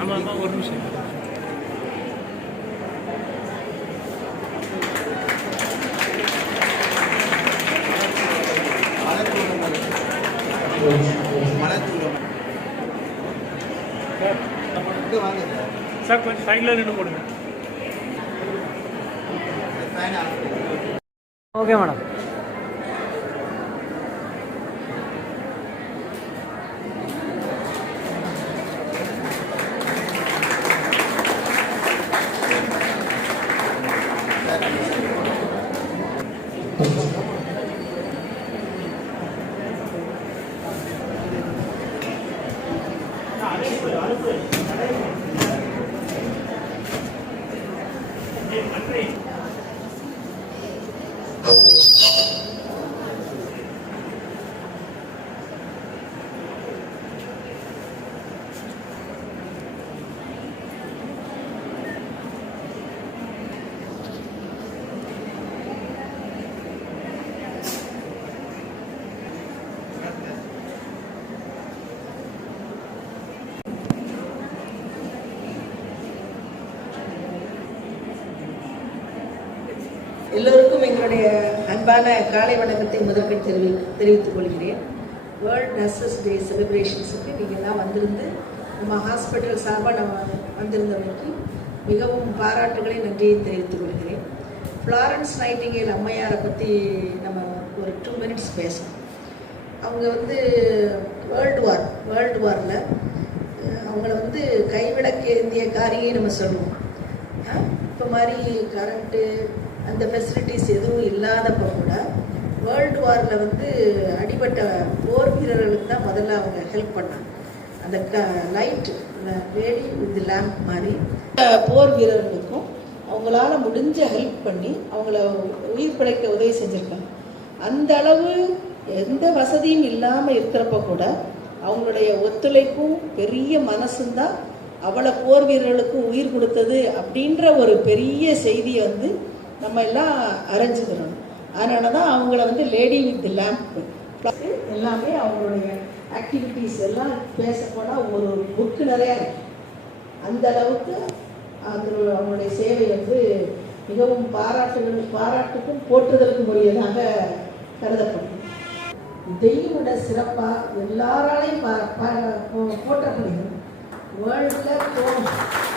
ஆமாம் ஒரு நிமிஷம். சார் கொஞ்சம் சைடில் நின்று போடுங்க. Okay madam. எல்லோருக்கும் எங்களுடைய அன்பான காலை வணக்கத்தை முதற்கண் தெரிவித்துக் கொள்கிறேன். வேர்ல்ட் நர்சஸ் டே செலிப்ரேஷன்ஸுக்கு நீங்கள்லாம் வந்திருந்து நம்ம ஹாஸ்பிட்டல் சார்பாக நம்ம வந்திருந்தவங்களுக்கு மிகவும் பாராட்டுகளை நன்றியை தெரிவித்துக் கொள்கிறேன். ஃப்ளாரன்ஸ் நைட்டிங்கேல் அம்மையாரை பற்றி நம்ம ஒரு 2 minutes பேசணும். அவங்க வேர்ல்டு வாரில் அவங்கள கைவிளக்கு ஏந்திய காரியை நம்ம சொல்லுவோம். இப்போ மாதிரி கரண்ட்டு அந்த ஃபெசிலிட்டிஸ் எதுவும் இல்லாதப்போ கூட வேர்ல்டு வாரில் அடிபட்ட போர் வீரர்களுக்கு தான் முதல்ல அவங்க ஹெல்ப் பண்ணாங்க. அந்த லைட் லேடி வித் லேம்ப் மாதிரி போர் வீரர்களுக்கும் அவங்களால முடிஞ்ச ஹெல்ப் பண்ணி அவங்கள உயிர் பிழைக்க உதவி செஞ்சுருக்காங்க. அந்த அளவு எந்த வசதியும் இல்லாமல் இருக்கிறப்ப கூட அவங்களுடைய ஒத்துழைப்பும் பெரிய மனசும் தான் அவளை போர் வீரர்களுக்கும் உயிர் கொடுத்தது அப்படின்ற ஒரு பெரிய செய்தியை நம்ம எல்லாம் அறிஞ்சுக்கிறோம். அதனால தான் அவங்கள லேடி வித் லேம்ப் எல்லாமே அவங்களுடைய ஆக்டிவிட்டீஸ் எல்லாம் பேச போனால் ஒரு புக்கு நிறையா இருக்கு. அந்த அளவுக்கு அவங்களுடைய சேவை மிகவும் பாராட்டுக்கும் போற்றுதலுக்கும் உரியதாக கருதப்படும். இதையும் விட சிறப்பாக எல்லாராலையும் போற்றப்படுகிறது. வேர்ல்டில்